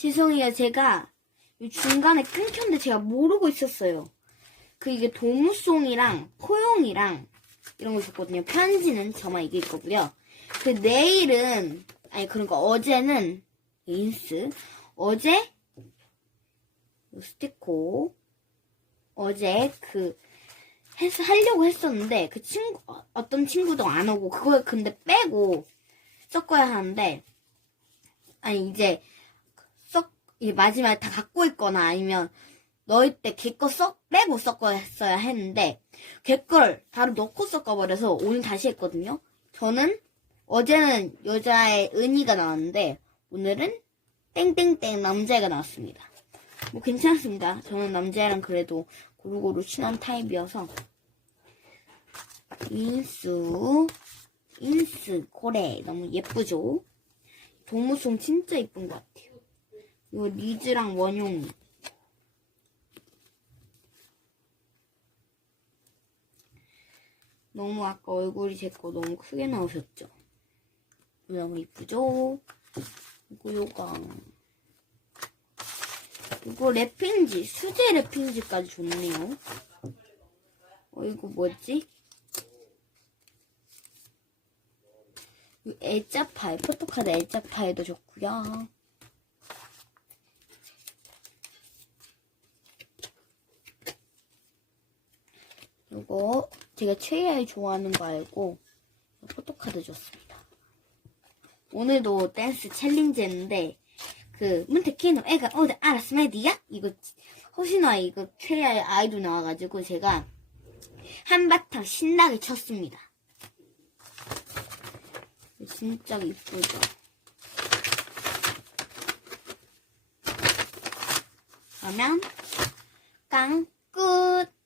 죄송해요. 제가 이 중간에 끊겼는데 제가 모르고 있었어요. 그 이게 도무송이랑 포용이랑 이런 거 있었거든요. 편지는 저만 이게 있거고요. 그 내일은 아니 그러니까 어제는 인스 어제 스티커 어제 그 해서 하려고 했었는데 그 친구 어- 어떤 친구도 안 오고 그걸 근데 빼고 섞어야 하는데 아니 이제 썩이 마지막에 다 갖고 있거나 아니면 넣을 때 걔거 썩 빼고 섞어야 했는데 걔걸 바로 넣고 섞어버려서 오늘 다시 했거든요. 저는 어제는 여자의 은희가 나왔는데 오늘은 땡땡땡 남자애가 나왔습니다. 뭐 괜찮습니다. 저는 남자애랑 그래도 고루고루 친한 타입이어서 인수 인스 고래 너무 예쁘죠? 동무송 진짜 예쁜 것 같아요. 이거 리즈랑 원용이 너무 아까 얼굴이 제 거 너무 크게 나오셨죠? 너무 이쁘죠? 이거 요강 이거 랩핑지 수제 랩핑지까지 좋네요 어 이거 뭐지? 이 애자 파일 포토카드 애자 파일도 좋고요 이거 제가 최애아이 좋아하는 거 알고 포토카드 줬습니다. 오늘도 댄스 챌린지 했는데 그 문테키노 애가 어디 알았으메디야? 이거 호시노아 이거 최애아이 아이돌 나와가지고 제가 한바탕 신나게 쳤습니다. 진짜 이쁘죠? 그러면 깡 끝!